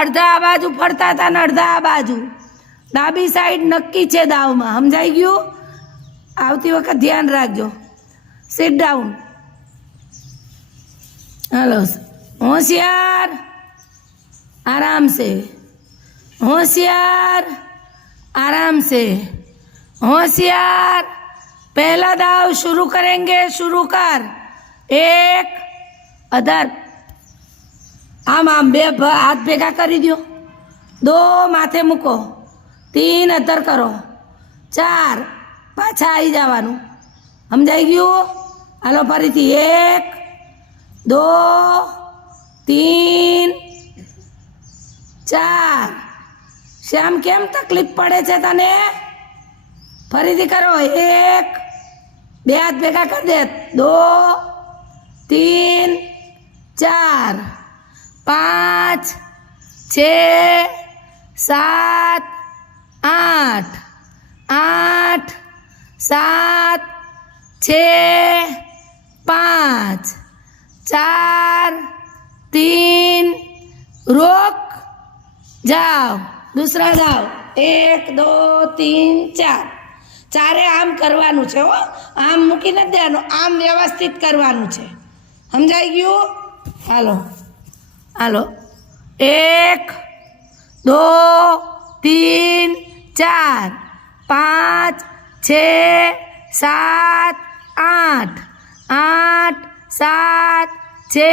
અડધા આ બાજુ ફરતા હતા ને અડધા આ બાજુ. ડાબી સાઈડ નક્કી છે દાવમાં. સમજાઈ ગયું? આવતી વખત ધ્યાન રાખજો. Sit down. हेलो होशियार, आराम से, होशियार, आराम से, होशियार. पहला दाव शुरू करेंगे. शुरू कर. एक अदर आम आम बे हाथ भेगा करी दो. दो माथे मूको. तीन अदर करो. चार पाछा आई जावानू. समझाई गयु? हालो फरीथी. एक दो तीन चार. श्याम केम तकलीफ पड़े छे तने? फरीथी करो. एक बे हाथ भेगा कर दे. दो तीन चार पाँच छे सात आठ. आठ सात छे पाँच चार तीन. रोक. जाओ. दूसरा जाओ. एक दो तीन चार. चारे आम करवानुं छे हो. आम मूकी नथी देवानुं. आम व्यवस्थित करवानुं छे. समजाई गयुं? हालो हालो. एक दो तीन चार पाँच छे सात आठ. आठ सात छे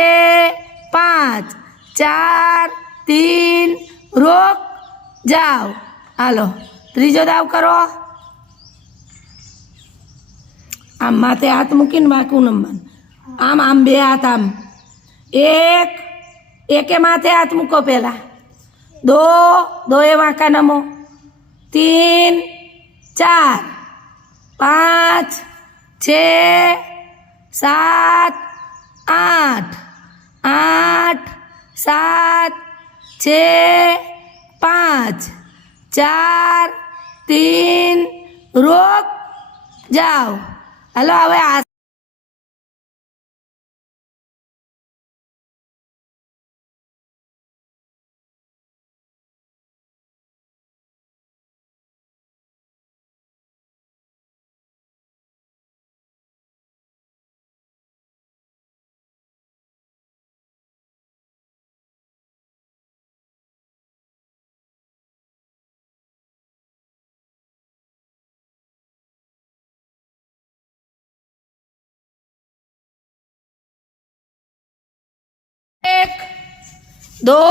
पाँच चार तीन. रोक. जाओ. हालो. त्रीजो दाव करो. आम माथे हाथ मूकीने वाकू नंबर. आम आम बे हाथ आम. एक एके माथे हाथ मूको पहला. दो दो ए वांका नमो. तीन चार पाँच छे सात आठ. आठ सात छे पाँच चार तीन. रोक. जाओ. हलो हवे आ एक दो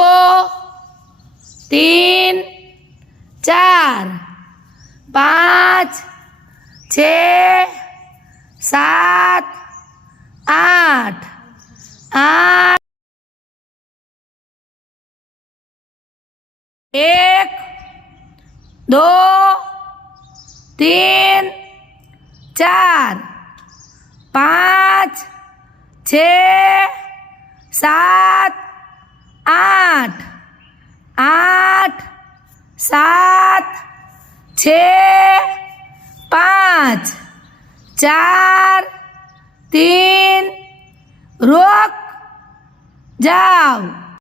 तीन चार पाँच छे सात आठ. आठ. एक दो तीन चार पाँच छे सात आठ. आठ सात छे पाँच चार तीन. रोक. जाओ.